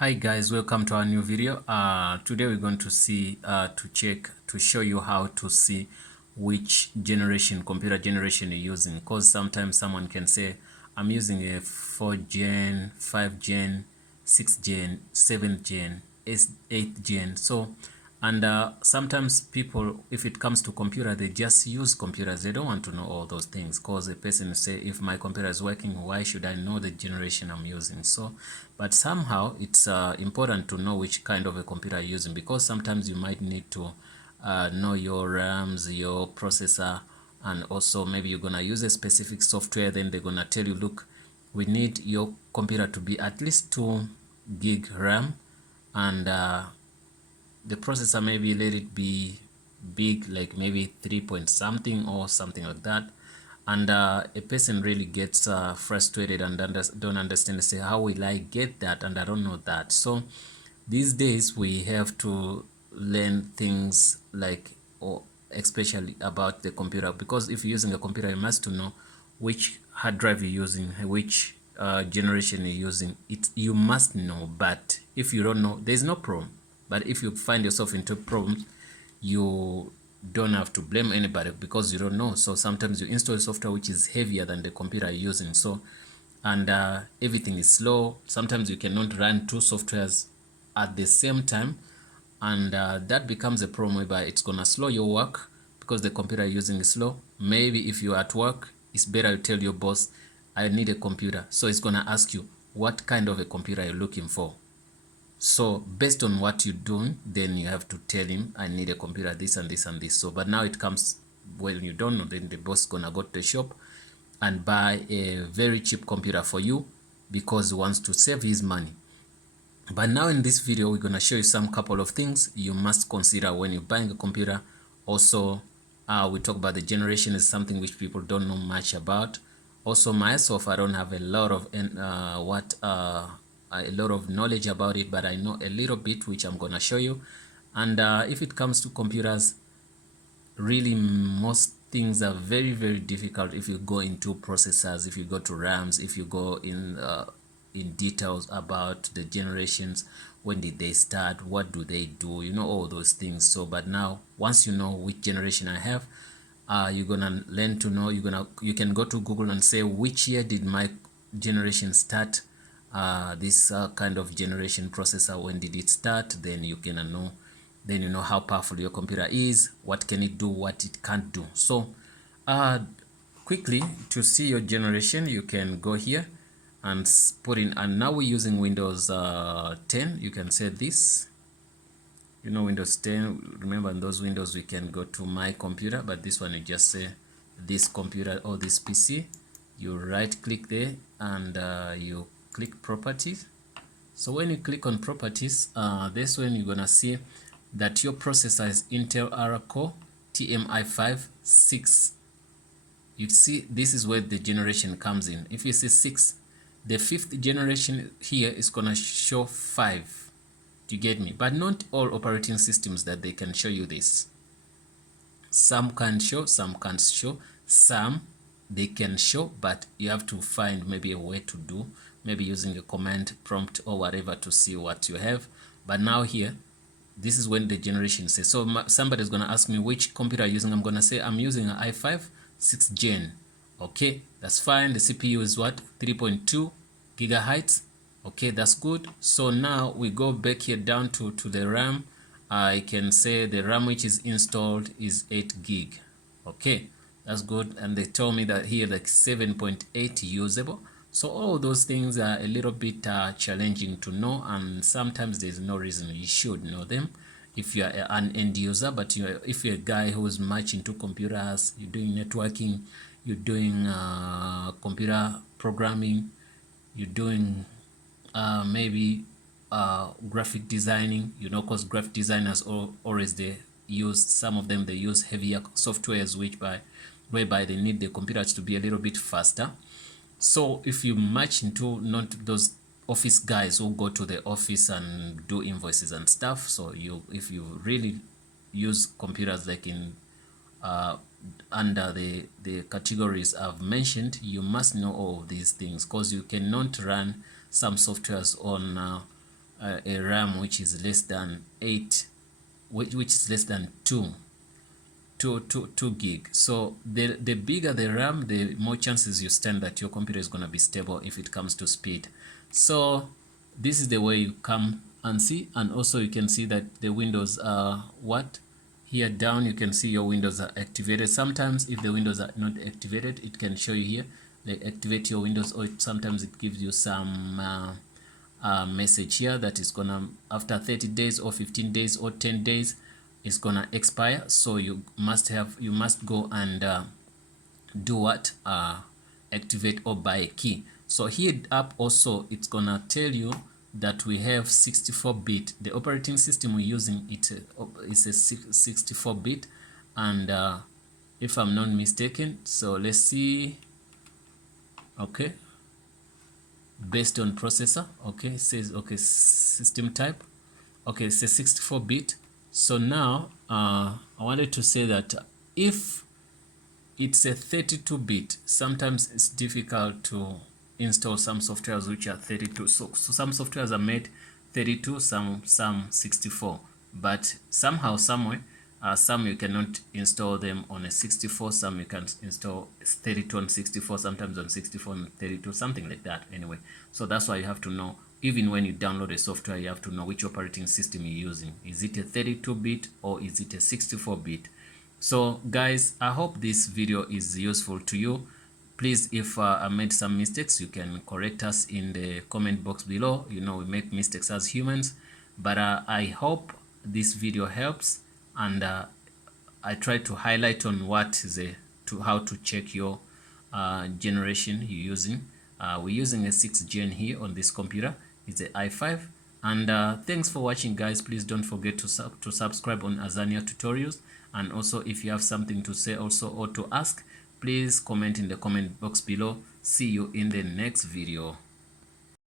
Hi guys, welcome to our new video. Today we're going to see to show you how to see which computer generation you're using, because sometimes someone can say I'm using a 4th gen, 5th gen, 6th gen, 7th gen, 8th gen. And sometimes people, if it comes to computer, they just use computers. They don't want to know all those things, because a person say, if my computer is working, why should I know the generation I'm using? But somehow it's important to know which kind of a computer you're using, because sometimes you might need to know your RAMs, your processor, and also maybe you're gonna use a specific software. Then they're gonna tell you, look, we need your computer to be at least 2 gig RAM, and the processor, maybe let it be big, like maybe 3 point something or something like that. And a person really gets frustrated and don't understand, say, how will I get that, and I don't know that. So these days we have to learn things like, or especially about the computer, because if you're using a computer, you must to know which hard drive you're using, which generation you're using. You must know. But if you don't know, there's no problem. But if you find yourself into problems, you don't have to blame anybody, because you don't know. So sometimes you install software which is heavier than the computer you're using, and everything is slow. Sometimes you cannot run 2 softwares at the same time, and that becomes a problem, whereby it's gonna slow your work because the computer you're using is slow. Maybe if you're at work, it's better you tell your boss, I need a computer. So it's gonna ask you, what kind of a computer you're looking for. So based on what you're doing, then you have to tell him, I need a computer, this and this and this. So but now it comes, when you don't know, then the boss is gonna go to the shop and buy a very cheap computer for you, because he wants to save his money. But now in this video, we're gonna show you some couple of things you must consider when you're buying a computer. Also, we talk about the generation, is something which people don't know much about. Also, myself, I don't have a lot of a lot of knowledge about it, but I know a little bit, which I'm gonna show you. And if it comes to computers, really most things are very, very difficult if you go into processors, if you go to RAMs, if you go in details about the generations, when did they start, what do they do, you know, all those things. So but now, once you know which generation I have, you're gonna learn to know, you can go to Google and say, which year did my generation start, this kind of generation processor, when did it start. Then you can know, then you know how powerful your computer is, what can it do, what it can't do. So quickly, to see your generation, you can go here and put in, and now we're using Windows 10. You can say this, you know, Windows 10. Remember, in those Windows we can go to my computer, but this one you just say this computer or this PC. You right click there and you click properties. So when you click on properties, this one you're gonna see that your processor is Intel Core TMI5 6. You see, this is where the generation comes in. If you see 6, the 5th generation here is gonna show 5. Do you get me? But not all operating systems that they can show you this. Some can show, some can't show. Some they can show, but you have to find maybe a way to do, maybe using a command prompt or whatever, to see what you have. But now here, this is when the generation says. So somebody's going to ask me which computer I'm using. I'm going to say I'm using an i5 6th gen. Okay, that's fine. The CPU is what? 3.2 gigahertz. Okay, that's good. So now we go back here down to the RAM. I can say the RAM which is installed is 8 gig. Okay, that's good. And they told me that here like 7.8 usable. So all those things are a little bit challenging to know, and sometimes there's no reason you should know them if you're an end user. But if you're a guy who's much into computers, you're doing networking, you're doing computer programming, you're doing maybe graphic designing, you know, because graphic designers always, they use, some of them they use heavier softwares whereby they need the computers to be a little bit faster. So if you match into not those office guys who go to the office and do invoices and stuff, so if you really use computers like in under the categories I've mentioned, you must know all of these things, because you cannot run some softwares on a RAM which is less than 8, which is less than 2 gig. So the bigger the RAM, the more chances you stand that your computer is going to be stable if it comes to speed. So this is the way you come and see. And also you can see that the windows are here down. You can see your windows are activated. Sometimes if the windows are not activated, it can show you here, like activate your windows, or sometimes it gives you some message here that is gonna, after 30 days or 15 days or 10 days, is gonna expire. So you must go and do what, activate or buy a key. So here up also it's gonna tell you that we have 64-bit. The operating system we're using, it's a 64-bit, and if I'm not mistaken, so let's see. Okay, based on processor. Okay, it says, okay, system type. Okay, it's a 64-bit. So now I wanted to say that if it's a 32-bit, sometimes it's difficult to install some softwares which are 32. So some softwares are made 32, some 64, but somehow, somewhere, some you cannot install them on a 64, some you can install 32 on 64, sometimes on 64 and 32, something like that. Anyway, so that's why you have to know, even when you download a software, you have to know which operating system you're using. Is it a 32-bit or is it a 64-bit? So guys, I hope this video is useful to you. Please, if I made some mistakes, you can correct us in the comment box below. You know, we make mistakes as humans, but I hope this video helps, and I try to highlight on what is how to check your generation you're using. We're using a 6th gen here on this computer. It's a i5. And thanks for watching, guys. Please don't forget to subscribe on Azania Tutorials. And also, if you have something to say also or to ask, please comment in the comment box below. See you in the next video.